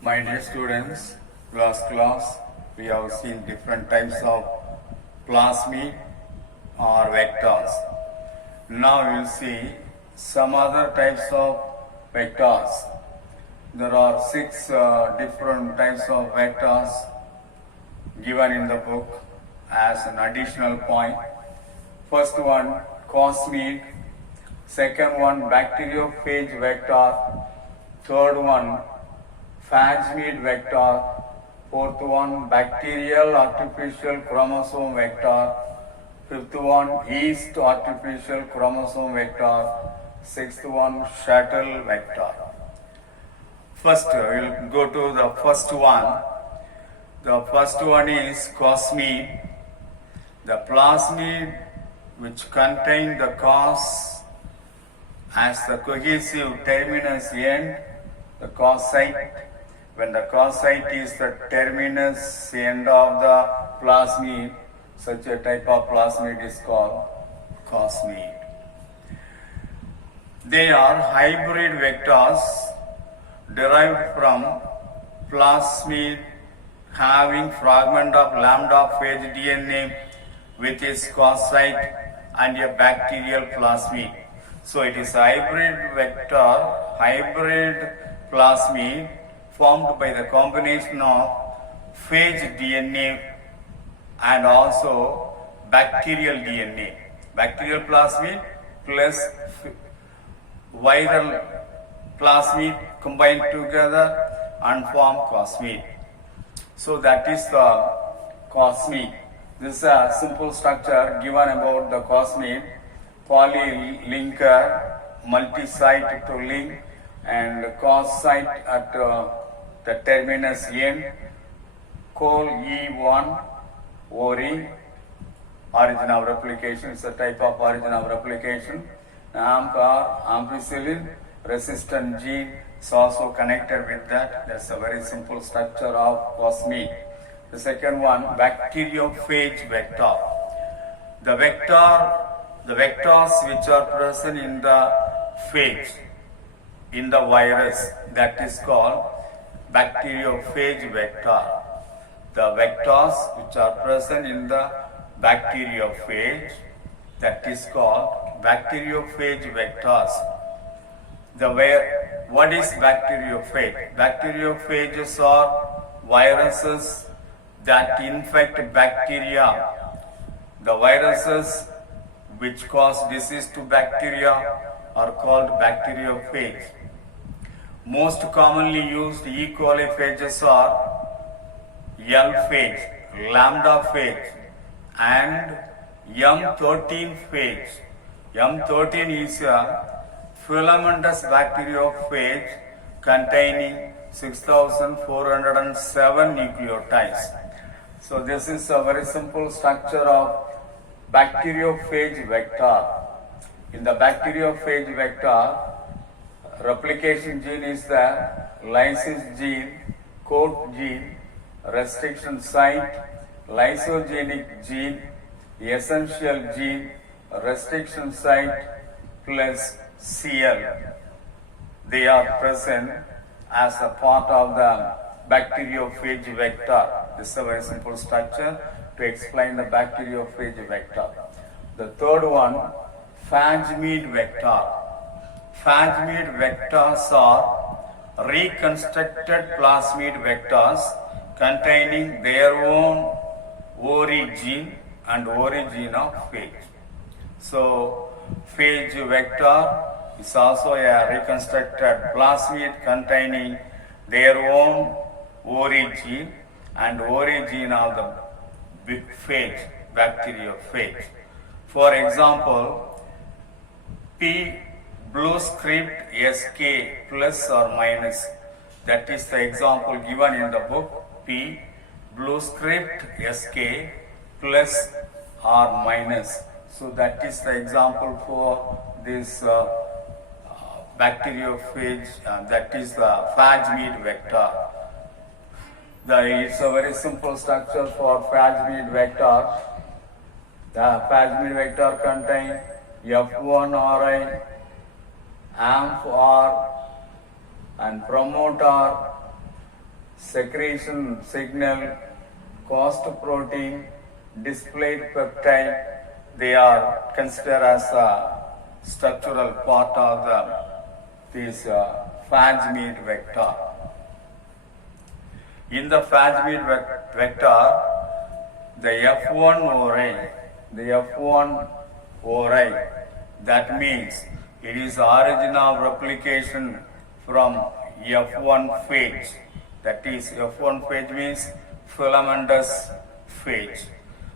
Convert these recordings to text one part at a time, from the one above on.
My dear students, last class we have seen different types of plasmid or vectors. Now we will see some other types of vectors. There are six different types of vectors given in the book as an additional point. First one, cosmid. Second one, bacteriophage vector. Third one, phage vector. Fourth one, bacterial artificial chromosome vector. Fifth one, yeast artificial chromosome vector. Sixth one, shuttle vector. First, we'll go to the first one. The first one is cosmid. The plasmid which contain the cos as the cohesive terminus end, the cos site. When the cos site is the terminus end of the plasmid, such a type of plasmid is called cosmid. They are hybrid vectors derived from plasmid having fragment of lambda phage DNA with its cos site and a bacterial plasmid. So it is hybrid vector, hybrid plasmid formed by the combination of phage DNA and also bacterial DNA. Bacterial plasmid plus viral plasmid combined together and form cosmid. So that is the cosmid. This is a simple structure given about the cosmid. Polylinker, multi-site to link, and cos site at the terminus end. Col E1 ori, origin of replication, is a type of origin of replication. AMP or ampicillin resistant gene is also connected with that. That's a very simple structure of cosmid. The second one, bacteriophage vector. The vectors which are present in the phage, in the virus, that is called bacteriophage vector. The vectors which are present in the bacteriophage, that is called bacteriophage vectors. What is bacteriophage? Bacteriophages are viruses that infect bacteria. The viruses which cause disease to bacteria are called bacteriophage. Most commonly used E. coli phages are L phage, lambda phage, and M13 phage. M13 is a filamentous bacteriophage containing 6407 nucleotides. So this is a very simple structure of bacteriophage vector. In the bacteriophage vector, replication gene is the lysis gene, coat gene, restriction site, lysogenic gene, essential gene, restriction site plus CL. They are present as a part of the bacteriophage vector. This is a very simple structure to explain the bacteriophage vector. The third one, phage vector. Phage vectors are reconstructed plasmid vectors containing their own origin and origin of phage. So, phage vector is also a reconstructed plasmid containing their own origin and origin of the phage, bacteriophage. For example, P blue script SK plus or minus. That is the example given in the book. P blue script SK plus or minus. So that is the example for this bacteriophage, that is the phage vector. It's a very simple structure for phage vector. The phage vector contains F1RI, AMPR, and promoter secretion signal, caused protein, displayed peptide, they are considered as a structural part of this phage meat vector. In the phage meat vector, the F1 ori, that means it is origin of replication from F1 phage. That is, F1 phage means filamentous phage.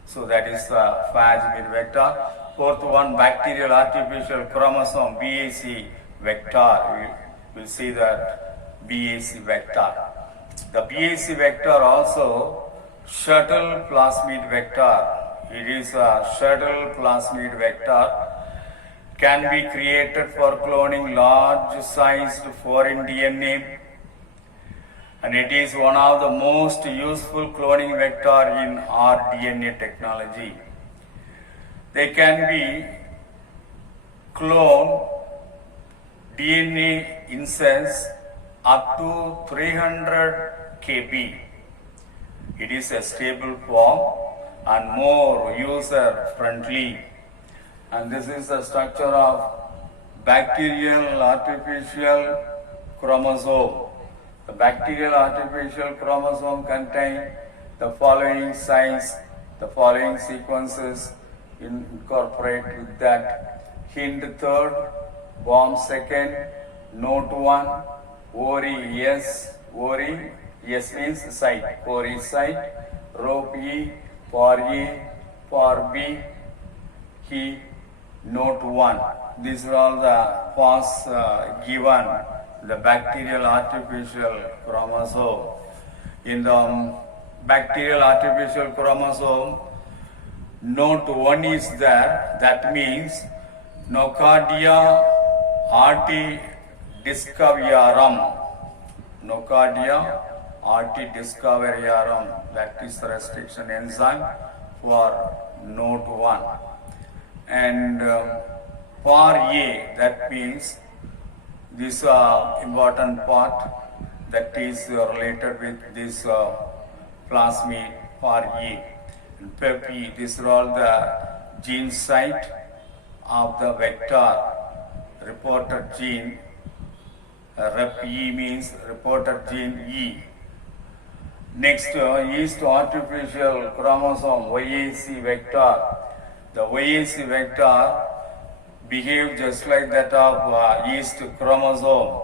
So that is the phage meat vector. Fourth one, bacterial artificial chromosome, BAC vector. We will see that BAC vector. The BAC vector also shuttle plasmid vector. It is a shuttle plasmid vector, can be created for cloning large sized foreign DNA, and it is one of the most useful cloning vector in rDNA technology. They can be clone DNA inserts up to 300 kb. It is a stable form and more user friendly. And this is the structure of bacterial artificial chromosome. The bacterial artificial chromosome contain the following signs, the following sequences incorporate with that. Hind third, bomb second, note 1, ori S means site, ori site, rope E, for A, for B, he, note 1. These are all the parts given the bacterial artificial chromosome. In the bacterial artificial chromosome, note 1 is there, that means Nocardia artidiscoveryrum. Nocardia artidiscoveryrum, that is the restriction enzyme for note 1. And for A, that means this important part that is related with this plasmid for A. And PEP, these are all the gene site of the vector, reporter gene. Rep E means reporter gene E. Next, yeast artificial chromosome, YAC vector. The YAC vector behaves just like that of yeast chromosome.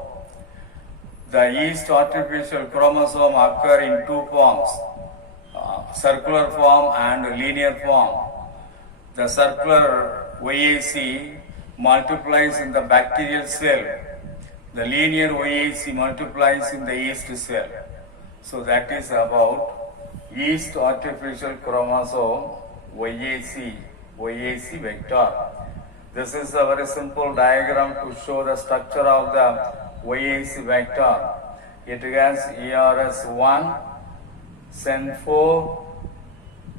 The yeast artificial chromosome occur in two forms, circular form and linear form. The circular YAC multiplies in the bacterial cell. The linear YAC multiplies in the yeast cell. So that is about yeast artificial chromosome YAC vector. This is a very simple diagram to show the structure of the YAC vector. It has ERS1, SEN4,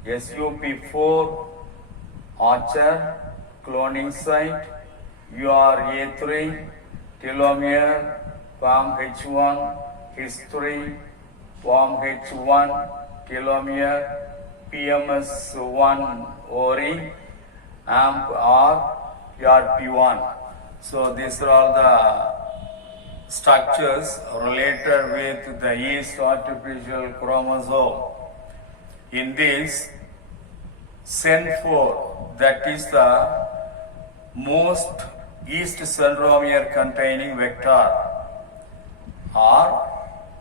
SUP4, Archer, cloning site, URA3, telomere, PAMH1, history, PAMH1, telomere, PMS1 ori, AMP-R, PRP1. So these are all the structures related with the yeast artificial chromosome. In this, SEN4, that is the most yeast centromere containing vector, or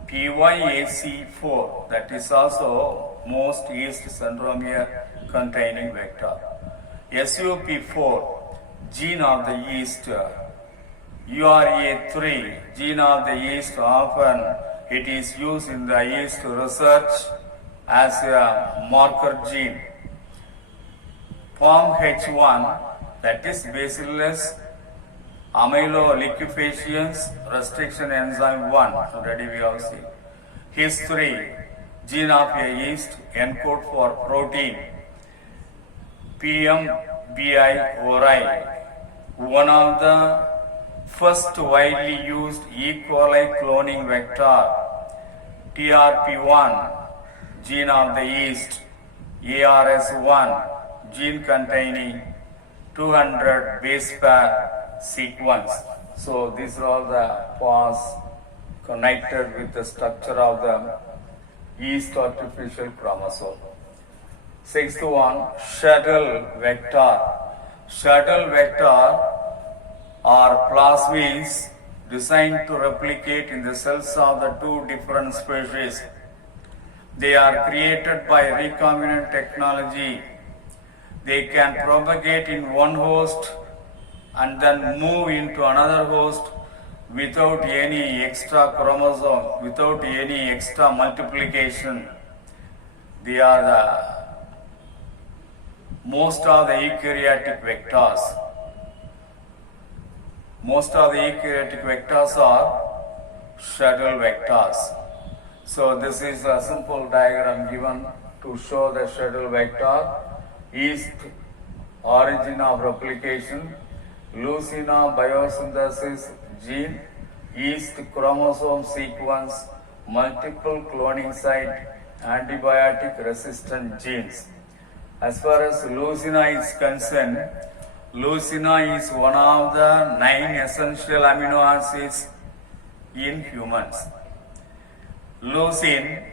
PYAC4, that is also most yeast centromere containing vector. SUP4, gene of the yeast. URA3, gene of the yeast, often it is used in the yeast research as a marker gene. PAMH1, that is Bacillus amyloliquefaciens restriction enzyme 1, already we have seen. History, gene of a yeast encode for protein. PMBI ori, one of the first widely used E. coli cloning vector. TRP1, gene of the yeast, ARS1, gene containing 200 base pair sequence. So these are all the parts connected with the structure of the yeast artificial chromosome. Sixth one, shuttle vector. Shuttle vector are plasmids designed to replicate in the cells of the two different species. They are created by recombinant technology. They can propagate in one host and then move into another host without any extra chromosome, without any extra multiplication. They are the most of the eukaryotic vectors. Most of the eukaryotic vectors are shuttle vectors. So this is a simple diagram given to show the shuttle vector. Yeast, origin of replication, Lucina biosynthesis gene, yeast chromosome sequence, multiple cloning site, antibiotic resistant genes. As far as Lucina is concerned, Lucina is one of the 9 essential amino acids in humans. Leucine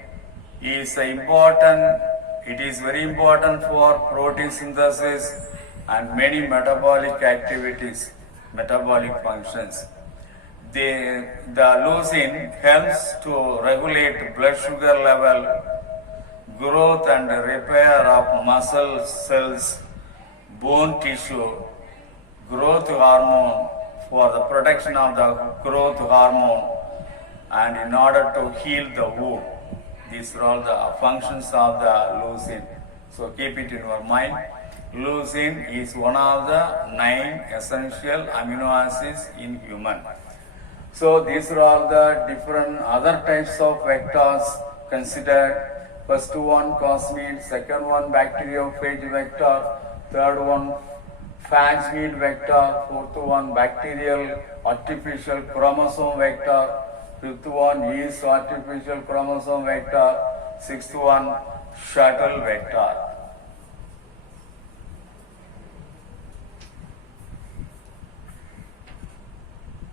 is important, it is very important for protein synthesis and many metabolic activities, metabolic functions. The leucine helps to regulate blood sugar level, growth and repair of muscle cells, bone tissue, growth hormone for the production of the growth hormone, and in order to heal the wound. These are all the functions of the leucine. So keep it in your mind. Leucine is one of the 9 essential amino acids in human. So these are all the different other types of vectors considered. First one plasmid, second one bacteriophage vector, third one phageid vector, fourth one bacterial artificial chromosome vector, fifth one yeast artificial chromosome vector, sixth one shuttle vector.